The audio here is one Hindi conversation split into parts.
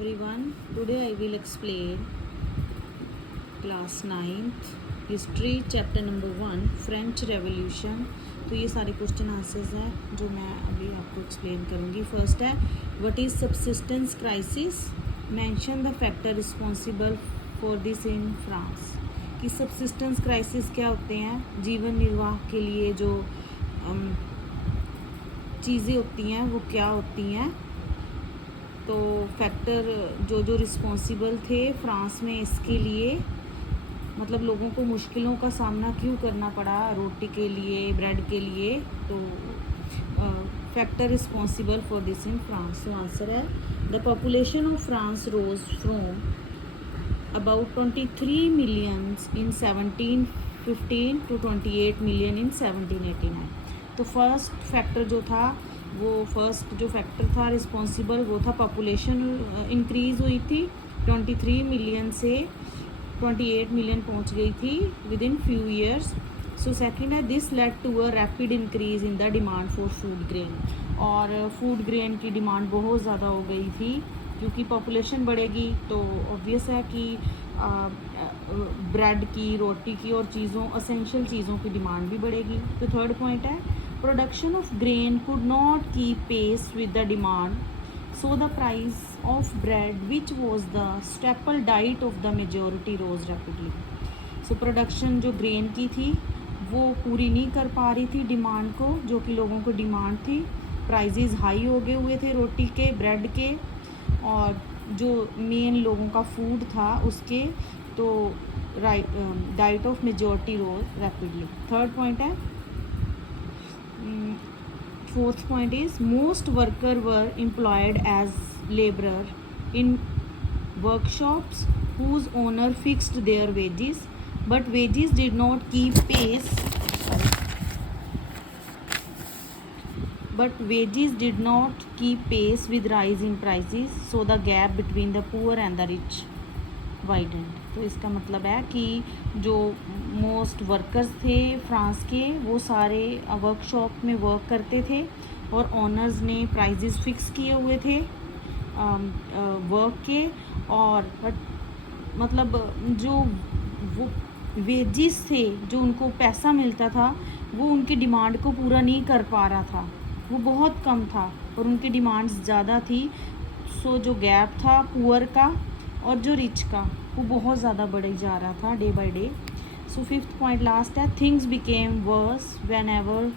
everyone. Today I will explain class 9th history chapter number 1 French revolution. तो ये सारे क्वेश्चन आंसर्स हैं जो मैं अभी आपको एक्सप्लेन करूँगी। फर्स्ट है what is subsistence crisis, mention the factor responsible for this in France. कि सब्सिस्टेंस क्राइसिस क्या होते हैं, जीवन निर्वाह के लिए जो चीज़ें होती हैं वो क्या होती हैं। तो फैक्टर जो रिस्पॉन्सिबल थे फ्रांस में इसके लिए, मतलब लोगों को मुश्किलों का सामना क्यों करना पड़ा रोटी के लिए, ब्रेड के लिए। तो factor responsible for this in France. तो आंसर है the population of France rose from about 23 million in 1715 to 28 million in 1789। तो फर्स्ट फैक्टर जो था जो फैक्टर था रिस्पॉन्सिबल वो था पॉपुलेशन इंक्रीज़ हुई थी 23 मिलियन से 28 मिलियन पहुंच गई थी within few years. So second है this led to a rapid increase in the demand for food grain. और फूड ग्रेन की डिमांड बहुत ज़्यादा हो गई थी क्योंकि पॉपुलेशन बढ़ेगी तो ऑब्वियस है कि ब्रेड की, रोटी की और असेंशियल चीज़ों की डिमांड भी बढ़ेगी। तो थर्ड पॉइंट है production of grain could not keep pace with the demand, so the price of bread which was the staple diet of the majority rose rapidly. So production जो ग्रेन की थी वो पूरी नहीं कर पा रही थी डिमांड को, जो कि लोगों को डिमांड थी। प्राइजेज़ हाई हो गए हुए थे रोटी के, ब्रेड के, और जो मेन लोगों का फूड था उसके। तो diet of majority rose rapidly. Third point है fourth point is most worker were employed as labourer in workshops whose owner fixed their wages but wages did not keep pace with rise in prices, so the gap between the poor and the rich widened। तो इसका मतलब है कि जो मोस्ट वर्कर्स थे फ्रांस के वो सारे वर्कशॉप में वर्क करते थे और ओनर्स ने प्राइजेस फिक्स किए हुए थे वर्क के। और मतलब जो वो वेजिस थे, जो उनको पैसा मिलता था वो उनकी डिमांड को पूरा नहीं कर पा रहा था, वो बहुत कम था और उनकी डिमांड्स ज़्यादा थी। सो जो गैप था पुअर का और जो रिच का वो बहुत ज़्यादा बढ़ जा रहा था day by day. So fifth point last है things became worse whenever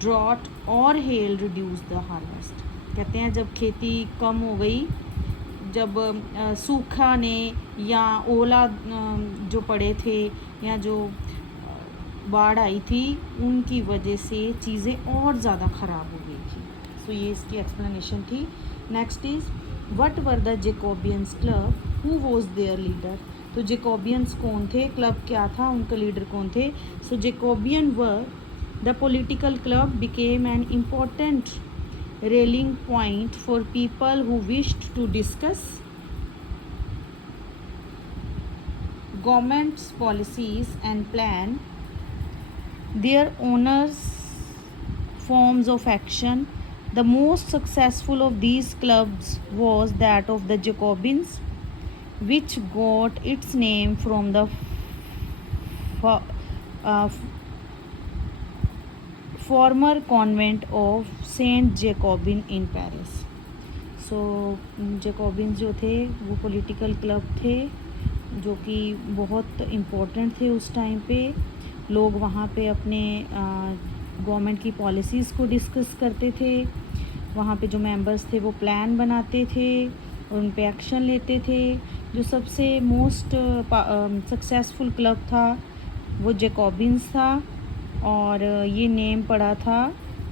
drought और हेल रिड्यूस द हार्वेस्ट। कहते हैं जब खेती कम हो गई, जब सूखा ने या ओला जो पड़े थे या जो बाढ़ आई थी उनकी वजह से चीज़ें और ज़्यादा ख़राब हो गई थी। सो ये इसकी एक्सप्लेनेशन थी। Next is what were the Jacobins club, who was their leader. तो जैकोबियंस कौन थे, क्लब क्या था, उनका लीडर कौन थे। So Jacobin were the political club became an important rallying point for people who wished to discuss government's policies and plan their owners' forms of action. The most successful of these clubs was that of the Jacobins, which got its name from the former convent of Saint Jacobin in Paris. So Jacobin जो थे वो पॉलिटिकल क्लब थे जो कि बहुत इम्पोर्टेंट थे उस टाइम पे। लोग वहाँ पे अपने गवर्नमेंट की पॉलिसीज़ को डिस्कस करते थे, वहाँ पे जो मेंबर्स थे वो प्लान बनाते थे और उन पे एक्शन लेते थे। जो सबसे मोस्ट सक्सेसफुल क्लब था वो जैकोबिन्स था और ये नेम पड़ा था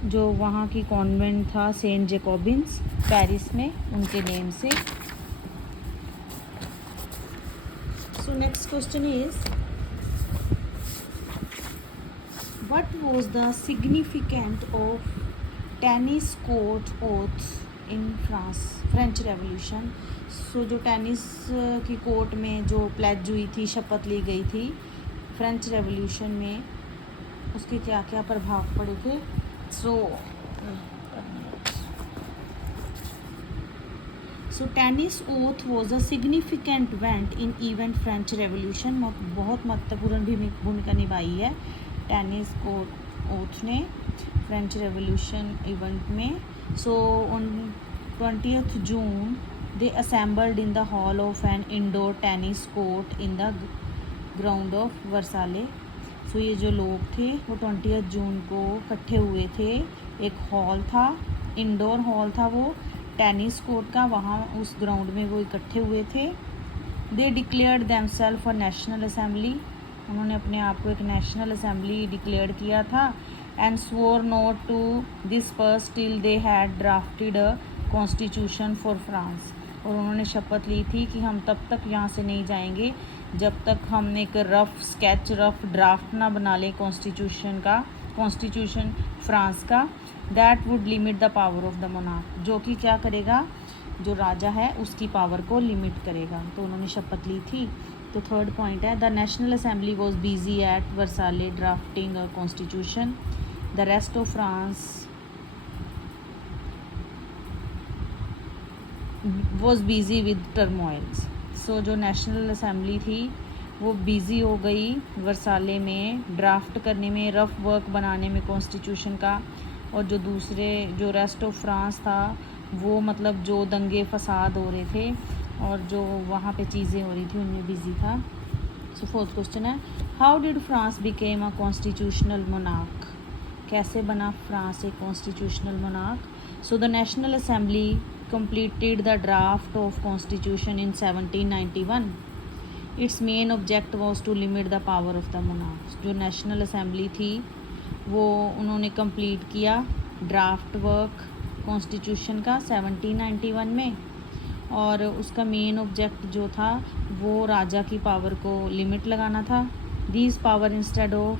जो वहाँ की कॉन्वेंट था सेंट जैकोबिन्स पेरिस में, उनके नेम से। So next question is what was the significant of tennis court oath in French revolution. So जो टेनिस की कोर्ट में जो प्लेज हुई थी, शपथ ली गई थी फ्रेंच रेवोल्यूशन में, उसके क्या क्या प्रभाव पड़े थे। So tennis oath was a significant event French revolution, बहुत महत्वपूर्ण भूमिका निभाई है टेनिस ओथ ने फ्रेंच रेवोल्यूशन इवेंट में. So on 20th June they assembled in the hall of an indoor tennis court in the ground of Versailles. सो ये जो लोग थे वो 20th जून को इकट्ठे हुए थे. एक हॉल था, इंडोर हॉल था वो टेनिस कोर्ट का, वहाँ उस ग्राउंड में वो इकट्ठे हुए थे. They declared themselves for national assembly, उन्होंने अपने आप को एक नेशनल असेंबली डिक्लेयर किया था. And swore not to disperse till they had drafted a constitution for France, और उन्होंने शपथ ली थी कि हम तब तक यहाँ से नहीं जाएंगे जब तक हम एक रफ ड्राफ्ट ना बना लें कॉन्स्टिट्यूशन फ्रांस का. That would limit the power of the monarch, जो कि क्या करेगा, जो राजा है उसकी पावर को लिमिट करेगा. तो उन्होंने शपथ ली थी. तो थर्ड पॉइंट है the national assembly was busy at Versailles drafting a constitution. The rest of France was busy with turmoils. So जो नेशनल असेंबली थी वो बिज़ी हो गई वर्साले में ड्राफ्ट करने में, रफ वर्क बनाने में कॉन्स्टिट्यूशन का, और जो रेस्ट ऑफ फ्रांस था वो मतलब जो दंगे फसाद हो रहे थे और जो वहाँ पे चीज़ें हो रही थी उनमें बिज़ी था. सो फोर्थ क्वेश्चन है how did France became a constitutional monarch, कैसे बना फ्रांस एक constitutional monarch. So the national assembly completed the draft of constitution in 1791. Its main object was to limit the power of the monarch. जो नेशनल असेंबली थी वो उन्होंने कंप्लीट किया ड्राफ्ट वर्क कॉन्स्टिट्यूशन का 1791 में, और उसका मेन ऑब्जेक्ट जो था वो राजा की पावर को लिमिट लगाना था. These power instead of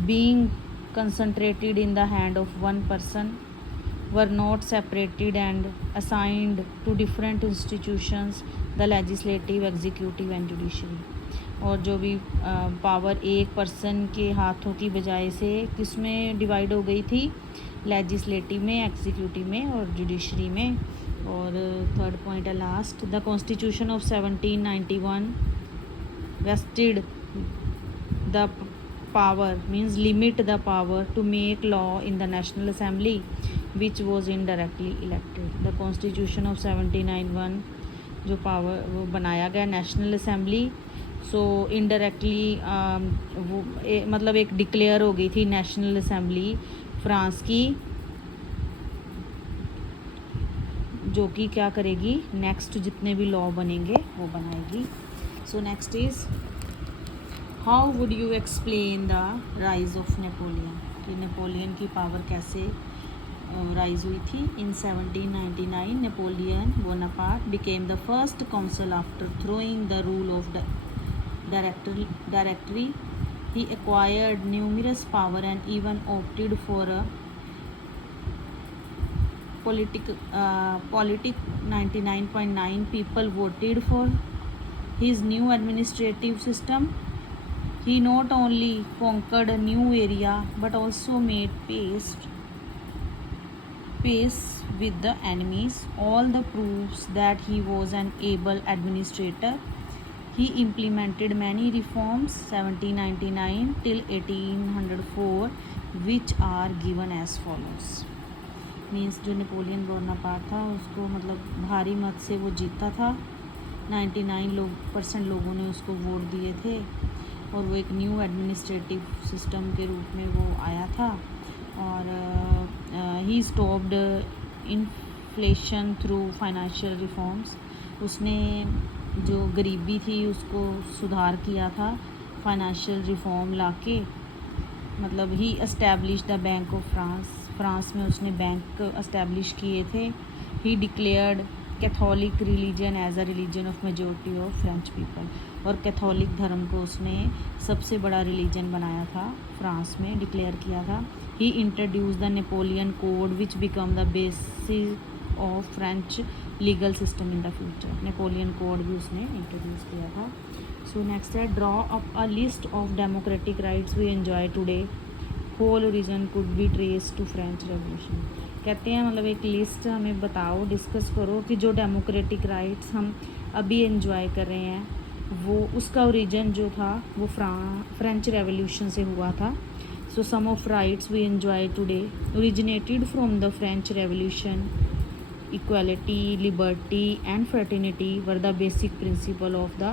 being concentrated in the hand of one person were not separated and assigned to different institutions, the legislative, executive and judiciary. और जो भी पावर एक पर्सन के हाथों की बजाय से किस में डिवाइड हो गई थी, लेजिस्लेटिव में, एग्जीक्यूटिव में और जुडिशरी में. और थर्ड पॉइंट है last, the constitution of 1791 vested the power means limit the power to make law in the National Assembly which was indirectly elected. The Constitution of 1791 जो पावर वो बनाया गया नेशनल असेंबली, सो इनडायरेक्टली मतलब एक डिक्लेयर हो गई थी नेशनल असेंबली फ्रांस की, जो कि क्या करेगी, नेक्स्ट जितने भी लॉ बनेंगे वो बनाएगी. So next is how would you explain the rise of Napoleon, कि नेपोलियन की पावर कैसे राइज हुई थी. इन 1799 Napoleon Bonaparte became the first consul after throwing the rule of directory. He acquired numerous power and even opted for a politic 99.9 people voted for his new administrative system. He not only conquered a new area but also made peace with the enemies, all the proofs that he was an able administrator. He implemented many reforms 1799 till 1804 which are given as follows. Means जो नेपोलियन बोनापार्ट था उसको मतलब भारी मत से वो जीता था, 99% लोगों ने उसको वोट दिए थे, और वो एक न्यू एडमिनिस्ट्रेटिव सिस्टम के रूप में वो आया था. और he stopped inflation through financial reforms, उसने जो गरीबी थी उसको सुधार किया था फाइनेंशियल रिफॉर्म लाके. मतलब he establish the bank of France में उसने बैंक एस्टैब्लिश किए थे. He declared Catholic religion as a religion of majority of French people, और कैथोलिक धर्म को उसने सबसे बड़ा रिलीजन बनाया था फ्रांस में, डिक्लेयर किया था. He introduce the Napoleon code which become the basis of French legal system in the future. Napoleon code भी उसने इंट्रोड्यूस किया था. सो नेक्स्ट है draw up a list of democratic rights we enjoy today. Whole origin could be trace to French revolution. कहते हैं मतलब एक लिस्ट हमें बताओ, डिस्कस करो कि जो डेमोक्रेटिक राइट्स हम अभी एंजॉय कर रहे हैं वो उसका ओरिजिन जो था वो फ्रेंच रेवोल्यूशन से हुआ था. So some of rights we enjoy today originated from the French revolution. Equality, liberty and fraternity were the basic principle of the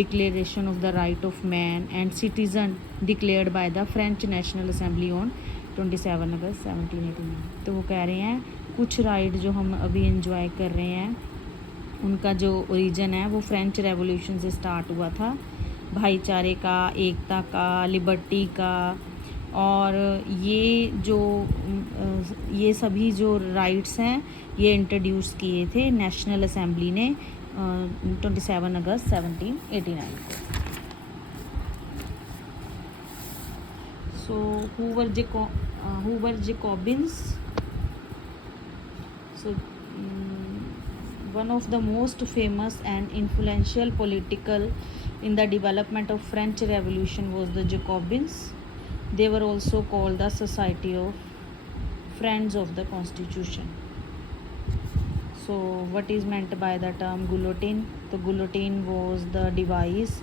Declaration of the Right of Man and Citizen declared by the French National Assembly on 27 अगस्त 1789. तो वो कह रहे हैं कुछ राइट जो हम अभी इंजॉय कर रहे हैं उनका जो ओरिजिन है वो फ्रेंच रेवोल्यूशन से स्टार्ट हुआ था. भाईचारे का, एकता का, लिबर्टी का, और ये सभी जो राइट्स हैं ये इंट्रोड्यूस किए थे नेशनल असेंबली ने 27 अगस्त 1789 को. So who were Jacobins. So one of the most famous and influential political in the development of French Revolution was the Jacobins. They were also called the Society of Friends of the Constitution. So what is meant by the term guillotine? The guillotine was the device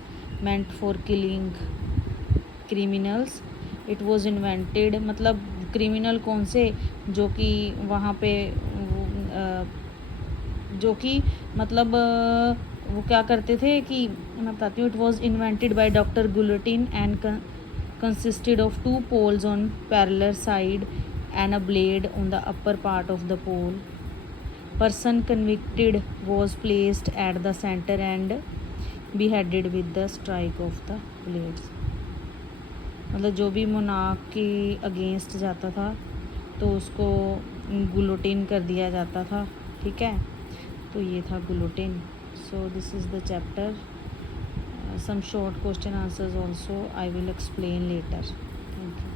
meant for killing criminals. It was invented, मतलब क्रिमिनल कौन से, जो कि वहाँ पे जो कि मतलब वो क्या करते थे कि मैं बताती हूँ. It was invented by doctor Guillotin and consisted of two poles on parallel side and a blade on the upper part of the pole. Person convicted was placed at the center and beheaded with the strike of the blades. मतलब जो भी मोनार्क के अगेंस्ट जाता था तो उसको गुलोटिन कर दिया जाता था. ठीक है, तो ये था guillotine. So this is the chapter. Some short question answers also I will explain later. Thank you.